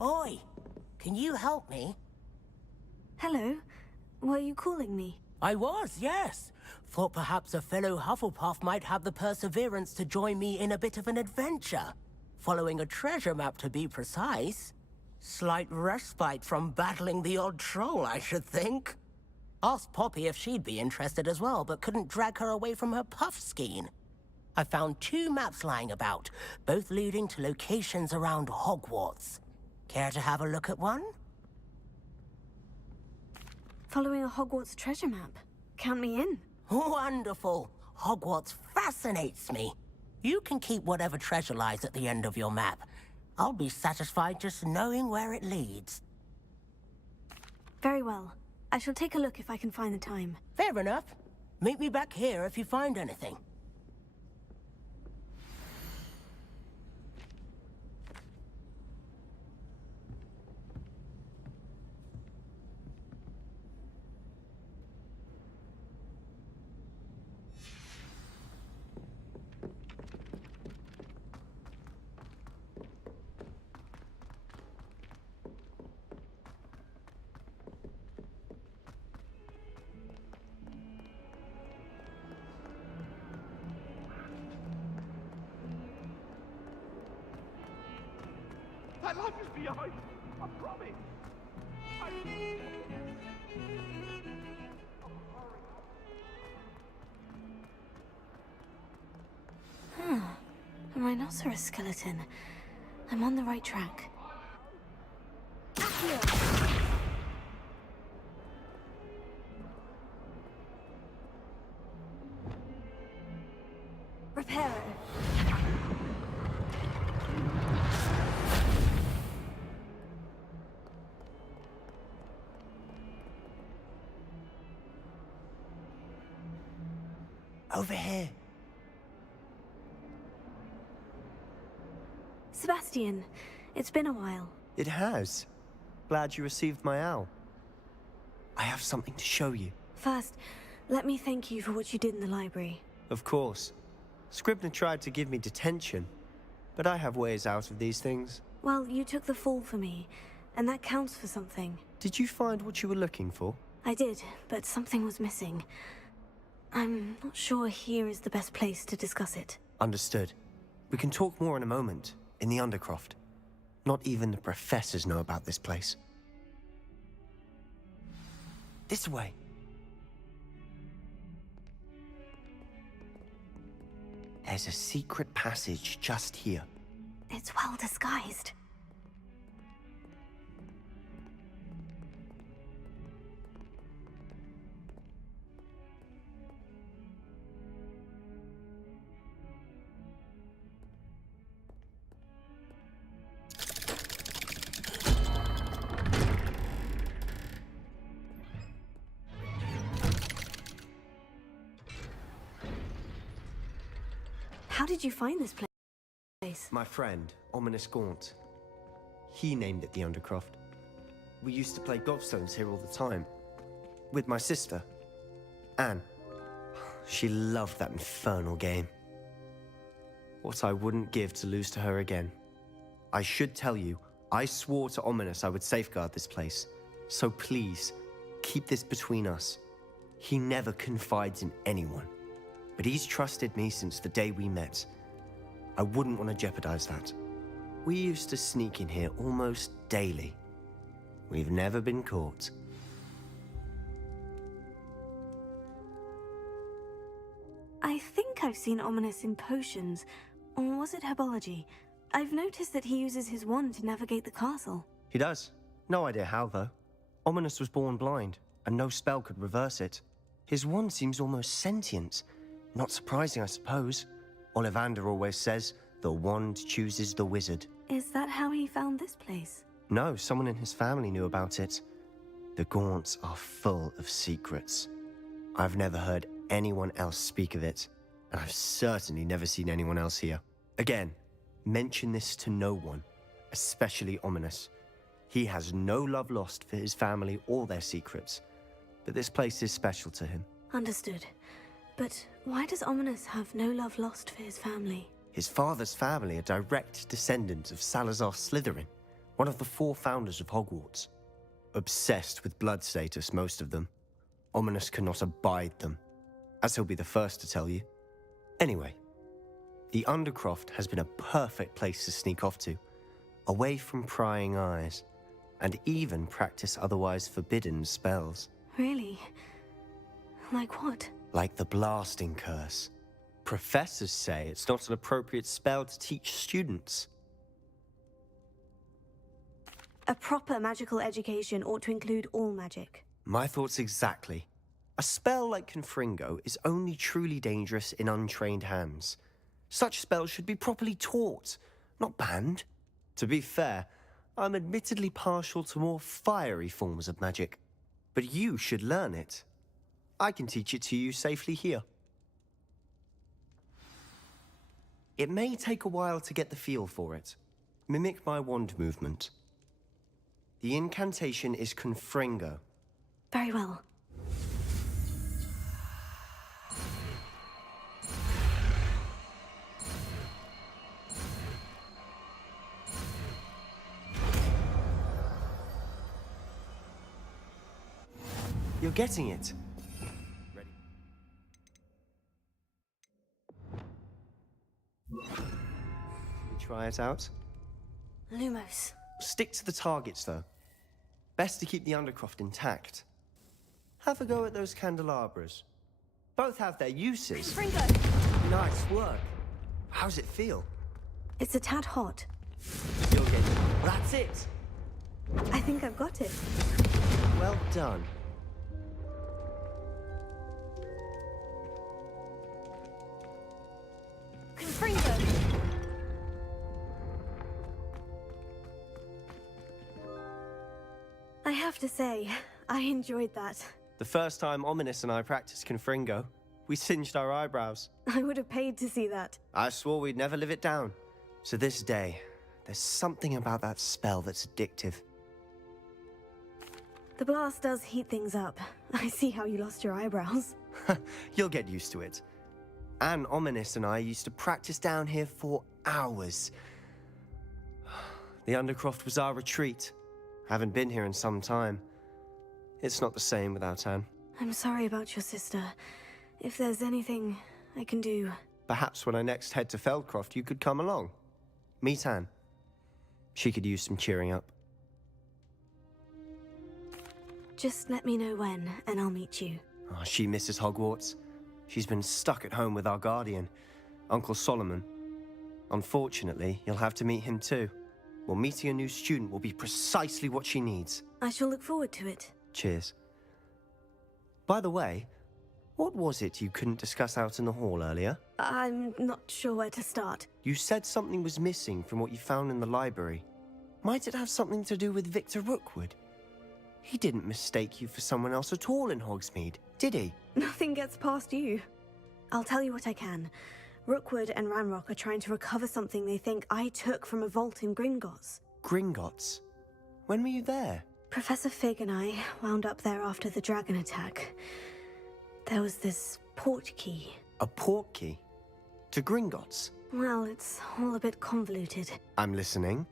Oi! Can you help me? Hello? Were you calling me? I was, yes. Thought perhaps a fellow Hufflepuff might have the perseverance to join me in a bit of an adventure. Following a treasure map, to be precise. Slight respite from battling the odd troll, I should think. Asked Poppy if she'd be interested as well, but couldn't drag her away from her puff skein. I found 2 maps lying about, both leading to locations around Hogwarts. Care to have a look at one? Following a Hogwarts treasure map. Count me in. Wonderful. Hogwarts fascinates me. You can keep whatever treasure lies at the end of your map. I'll be satisfied just knowing where it leads. Very well. I shall take a look if I can find the time. Fair enough. Meet me back here if you find anything. That life is behind. I promise. A rhinoceros skeleton. I'm on the right track. Reparo. Over here. Sebastian, it's been a while. It has. Glad you received my owl. I have something to show you. First, let me thank you for what you did in the library. Of course. Scribner tried to give me detention, but I have ways out of these things. Well, you took the fall for me, and that counts for something. Did you find what you were looking for? I did, but something was missing. I'm not sure here is the best place to discuss it. Understood. We can talk more in a moment, in the Undercroft. Not even the professors know about this place. This way. There's a secret passage just here. It's well disguised. How did you find this place? My friend, Ominous Gaunt. He named it the Undercroft. We used to play gobstones here all the time. With my sister, Anne. She loved that infernal game. What I wouldn't give to lose to her again. I should tell you, I swore to Ominous I would safeguard this place. So please, keep this between us. He never confides in anyone. But he's trusted me since the day we met. I wouldn't want to jeopardize that. We used to sneak in here almost daily. We've never been caught. I think I've seen Ominous in potions. Or was it herbology? I've noticed that he uses his wand to navigate the castle. He does. No idea how, though. Ominous was born blind, and no spell could reverse it. His wand seems almost sentient. Not surprising, I suppose. Ollivander always says, the wand chooses the wizard. Is that how he found this place? No, someone in his family knew about it. The Gaunts are full of secrets. I've never heard anyone else speak of it, and I've certainly never seen anyone else here. Again, mention this to no one, especially Ominous. He has no love lost for his family or their secrets, but this place is special to him. Understood. But why does Ominous have no love lost for his family? His father's family are direct descendants of Salazar Slytherin, One of the 4 founders of Hogwarts. Obsessed with blood status, most of them. Ominous cannot abide them, as he'll be the first to tell you. Anyway, the Undercroft has been a perfect place to sneak off to, away from prying eyes, and even practice otherwise forbidden spells. Really? Like what? Like the blasting curse. Professors say it's not an appropriate spell to teach students. A proper magical education ought to include all magic. My thoughts exactly. A spell like Confringo is only truly dangerous in untrained hands. Such spells should be properly taught, not banned. To be fair, I'm admittedly partial to more fiery forms of magic. But you should learn it. I can teach it to you safely here. It may take a while to get the feel for it. Mimic my wand movement. The incantation is Confringo. Very well. You're getting it. Ready? We try it out? Lumos. Stick to the targets, though. Best to keep the Undercroft intact. Have a go at those candelabras. Both have their uses. Confringo! Nice work. How's it feel? It's a tad hot. You'll get it. That's it. I think I've got it. Well done. Confringo! I have to say, I enjoyed that. The first time Ominous and I practiced Confringo, we singed our eyebrows. I would have paid to see that. I swore we'd never live it down. So this day, there's something about that spell that's addictive. The blast does heat things up. I see how you lost your eyebrows. You'll get used to it. Anne Ominous and I used to practice down here for hours. The Undercroft was our retreat. Haven't been here in some time. It's not the same without Anne. I'm sorry about your sister. If there's anything I can do... Perhaps when I next head to Feldcroft, you could come along. Meet Anne. She could use some cheering up. Just let me know when, and I'll meet you. Oh, she misses Hogwarts. She's been stuck at home with our guardian, Uncle Solomon. Unfortunately, you'll have to meet him too. Well, meeting a new student will be precisely what she needs. I shall look forward to it. Cheers. By the way, what was it you couldn't discuss out in the hall earlier? I'm not sure where to start. You said something was missing from what you found in the library. Might it have something to do with Victor Rookwood? He didn't mistake you for someone else at all in Hogsmeade, did he? Nothing gets past you. I'll tell you what I can. Rookwood and Ranrock are trying to recover something they think I took from a vault in Gringotts. Gringotts? When were you there? Professor Fig and I wound up there after the dragon attack. There was this port key. A port key? To Gringotts? Well, it's all a bit convoluted. I'm listening.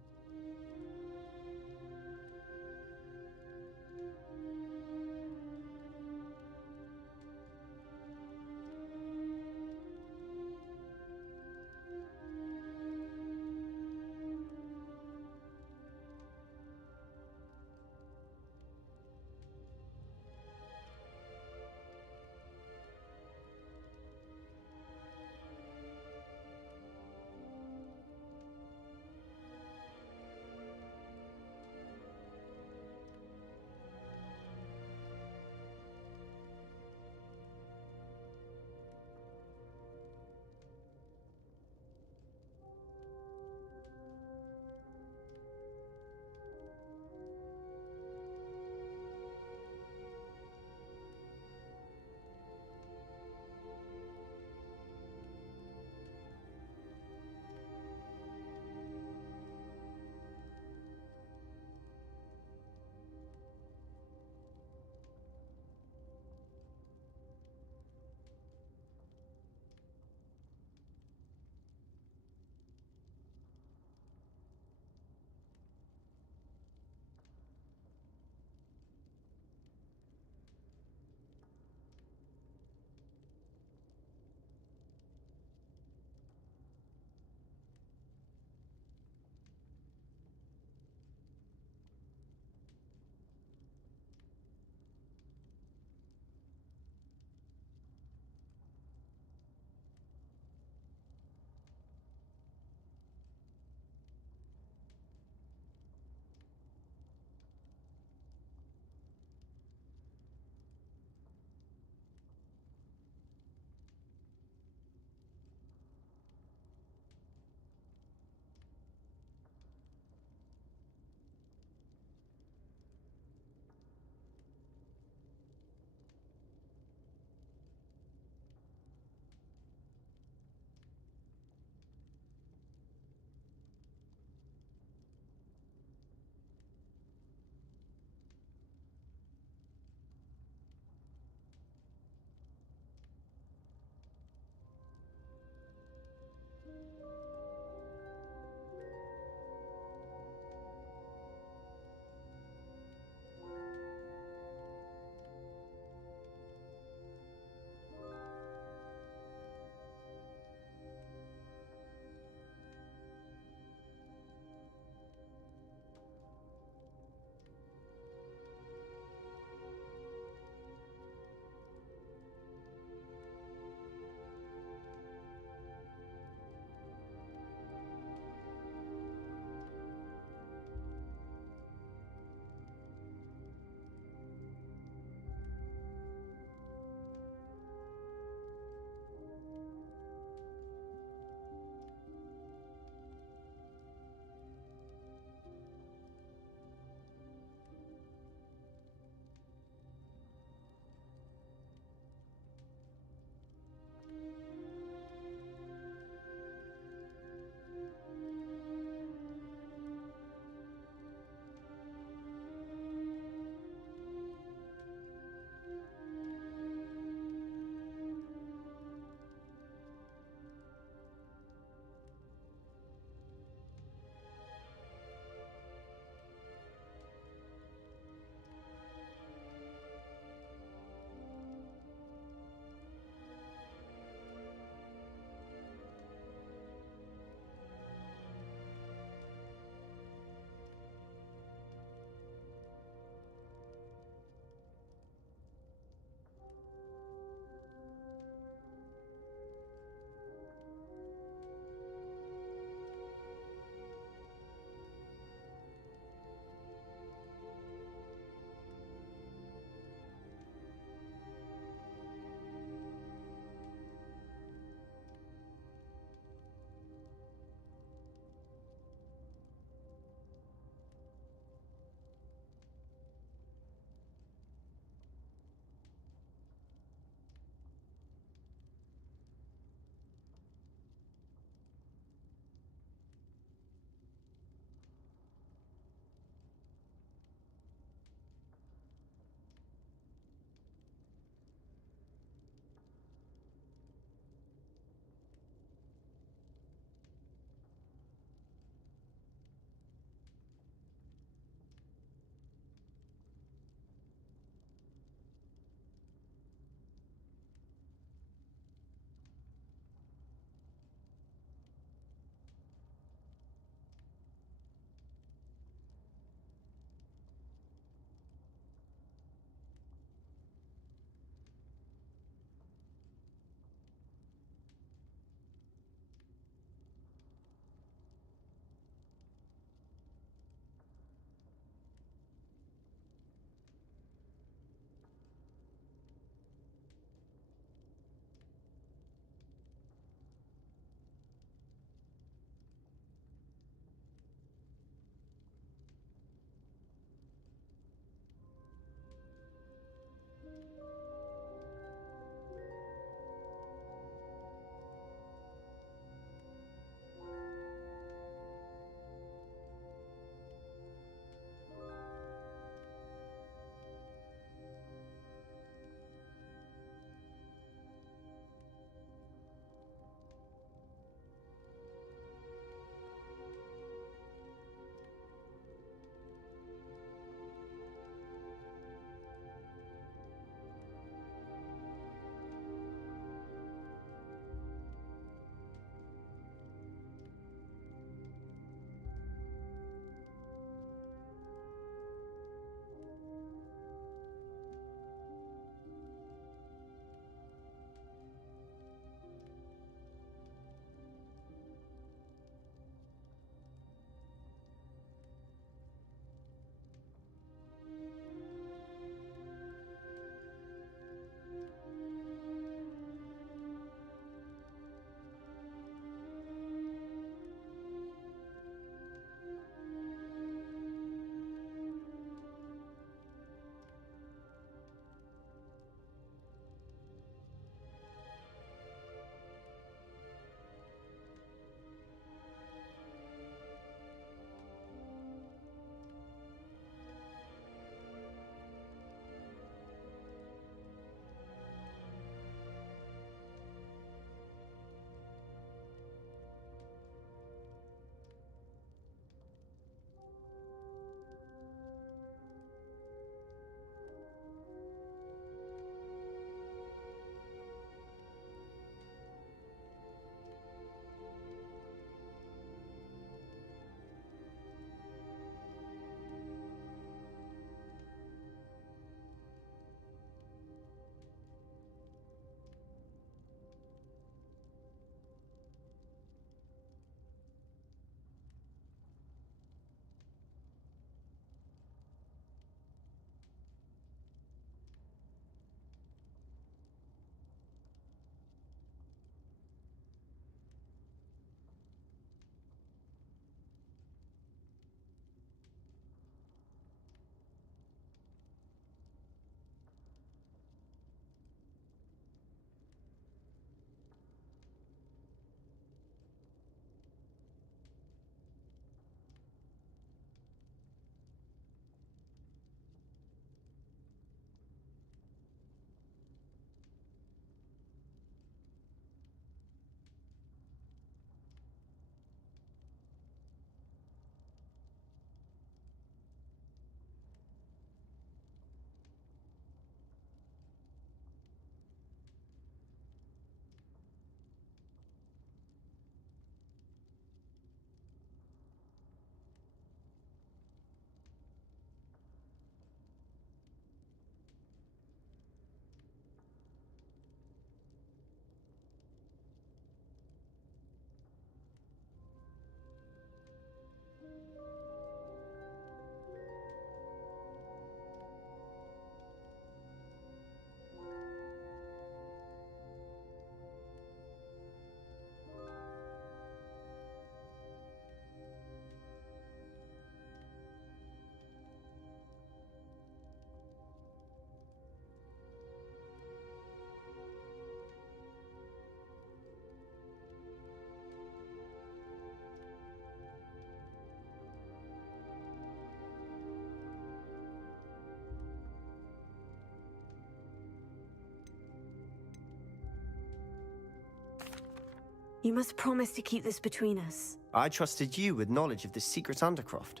You must promise to keep this between us. I trusted you with knowledge of the secret Undercroft.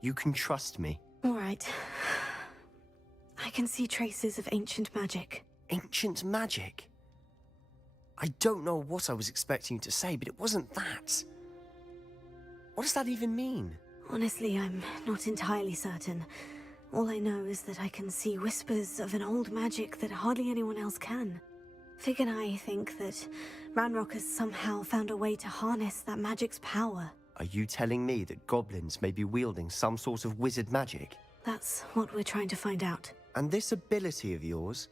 You can trust me. All right. I can see traces of ancient magic. Ancient magic? I don't know what I was expecting you to say, but it wasn't that. What does that even mean? Honestly, I'm not entirely certain. All I know is that I can see whispers of an old magic that hardly anyone else can. Fig and I think that Ranrock has somehow found a way to harness that magic's power. Are you telling me that goblins may be wielding some sort of wizard magic? That's what we're trying to find out. And this ability of yours,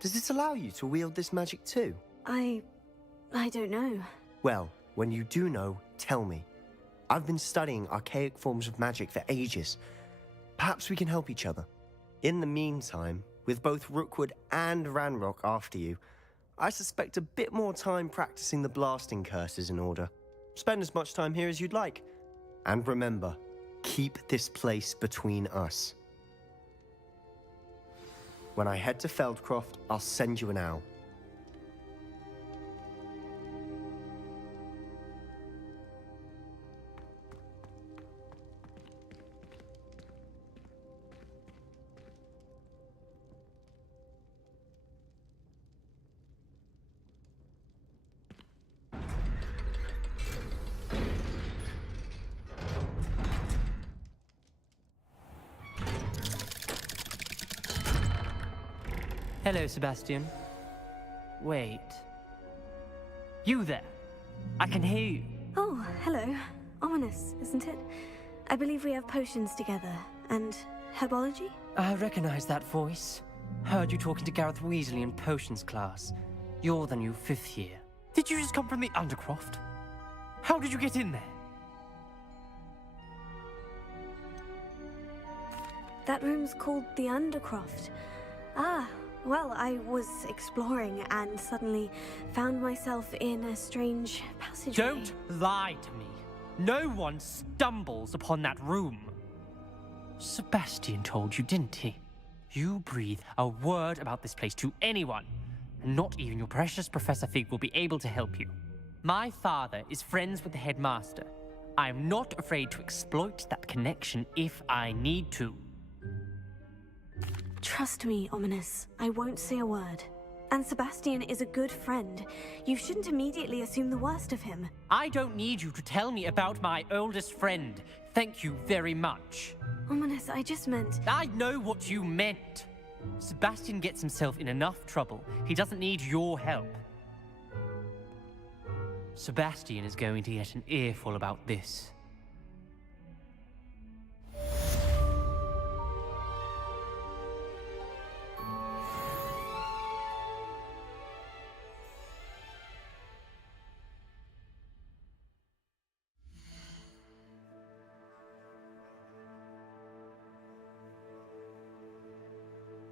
does it allow you to wield this magic too? I don't know. Well, when you do know, tell me. I've been studying archaic forms of magic for ages. Perhaps we can help each other. In the meantime, with both Rookwood and Ranrock after you, I suspect a bit more time practicing the blasting curse is in order. Spend as much time here as you'd like. And remember, keep this place between us. When I head to Feldcroft, I'll send you an owl. Hello, Sebastian. Wait. You there? I can hear you. Oh, hello. Ominous, isn't it? I believe we have potions together. And herbology? I recognize that voice. Heard you talking to Gareth Weasley in potions class. You're the new 5th year. Did you just come from the Undercroft? How did you get in there? That room's called the Undercroft. Ah, well, I was exploring and suddenly found myself in a strange passageway. Don't lie to me. No one stumbles upon that room. Sebastian told you, didn't he? You breathe a word about this place to anyone, and not even your precious Professor Fig will be able to help you. My father is friends with the headmaster. I am not afraid to exploit that connection if I need to. Trust me, Ominous. I won't say a word. And Sebastian is a good friend. You shouldn't immediately assume the worst of him. I don't need you to tell me about my oldest friend. Thank you very much. Ominous, I just meant... I know what you meant. Sebastian gets himself in enough trouble. He doesn't need your help. Sebastian is going to get an earful about this.